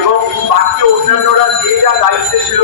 এবং বাকি অন্যান্যরা যে যা দায়িত্বে ছিল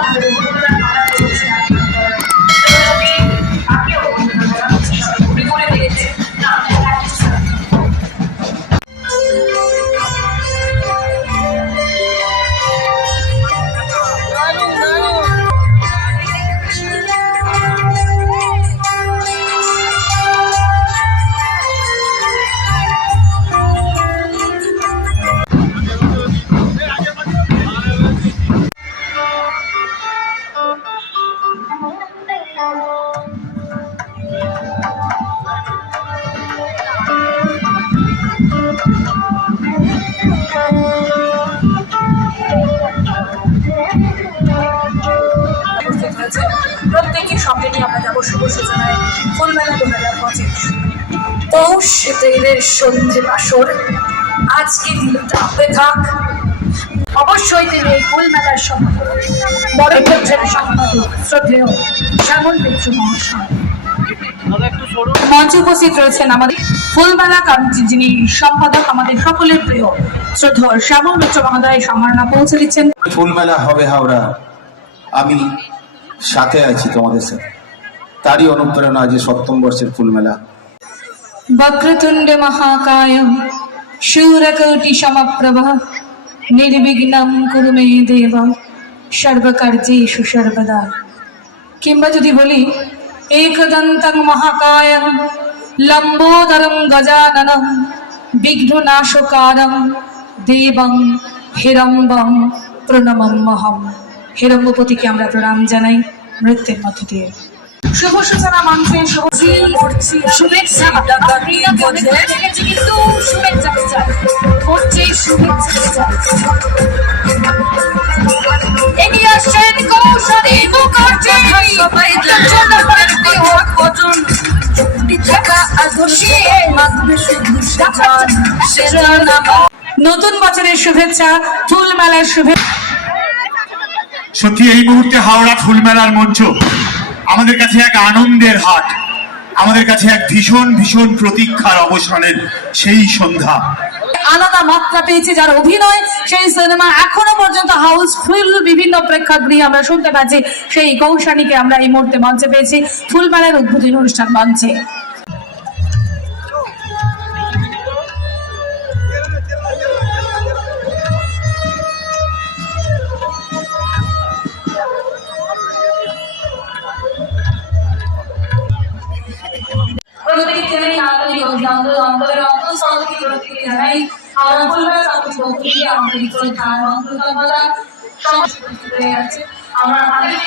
উপস্থিত সূচনায় ফুলমেলা দু হাজার পঁচিশ পৌষ তেলের সন্ধে বাসর আজকে দিনটা হবে থাক। অবশ্যই তিনি এই ফুলমেলার সম্পাদক বড় ক্ষেত্রের সম্পাদক শ্রদ্ধেয় শ্যামল মিত্র মহাশয়। মঞ্চে উপস্থিত রয়েছেন আমাদের ফুলমেলা কমিটির যিনি সম্পাদক, আমাদের সকলের প্রিয় শ্রদ্ধেয় শ্যামল মিত্র মহোদয় সম্মাননা পৌঁছে দিচ্ছেন। ফুলমেলা হবে হাওড়া। আমি সাথে আছি তোমাদের সাথে। তারই অনুপ্রেরণা যে সপ্তম বর্ষের ফুলমেলা বক্রতুণ্ডে মহাকায় শূরকৌটি সমপ্রভা নির্বিঘ্নম কুরু মে দেব, সর্বকার্যে সুসর্বদা। কিংবা যদি বলি, একদন্তং মহাকায় লম্বোদরম গজাননম বিঘ্ননাশকারম দেবং হিরম্বম প্রণমম মহম। হিরম্বপতিকে আমরা প্রণাম জানাই মৃত্যুর মধ্য দিয়ে। শুভ সূচনা মঞ্চে শুভ করছি। শুভেচ্ছা। কিন্তু শুভেচ্ছা করছি শুভেচ্ছা এগিয়ে আসছেন কৌশলী মুখার্জি। সবাই জন্য পারতে হোক ভজন। নতুন বছরের শুভেচ্ছা ফুল মেলার শুভেচ্ছা। সত্যি এই মুহূর্তে হাওড়া ফুলমেলার মঞ্চ। আমাদের কাছে এক আনন্দের হাট, আমাদের কাছে এক ভীষণ ভীষণ প্রতীক্ষার অবসানের সেই সন্ধ্যা। আলাদা মাত্রা পেয়েছে যার অভিনয়, সেই সিনেমা এখনও পর্যন্ত হাউসফুল বিভিন্ন প্রেক্ষাগৃহে আমরা শুনতে পাচ্ছি। সেই কৌশানীকে আমরা এই মুহূর্তে মঞ্চে পেয়েছি। ফুলমেলার উদ্বোধনী অনুষ্ঠান মঞ্চে। জেলায় আন্তরিক অভিনন্দন অন্তরের অন্তঃস্থল থেকে প্রত্যেককে জানাই আমরা ফুলবেলা সাথে বন্ধুকে আমাদের শ্রদ্ধা অন্তর্গতা সংস্কৃতি হয়ে আছে আমরা আমাদের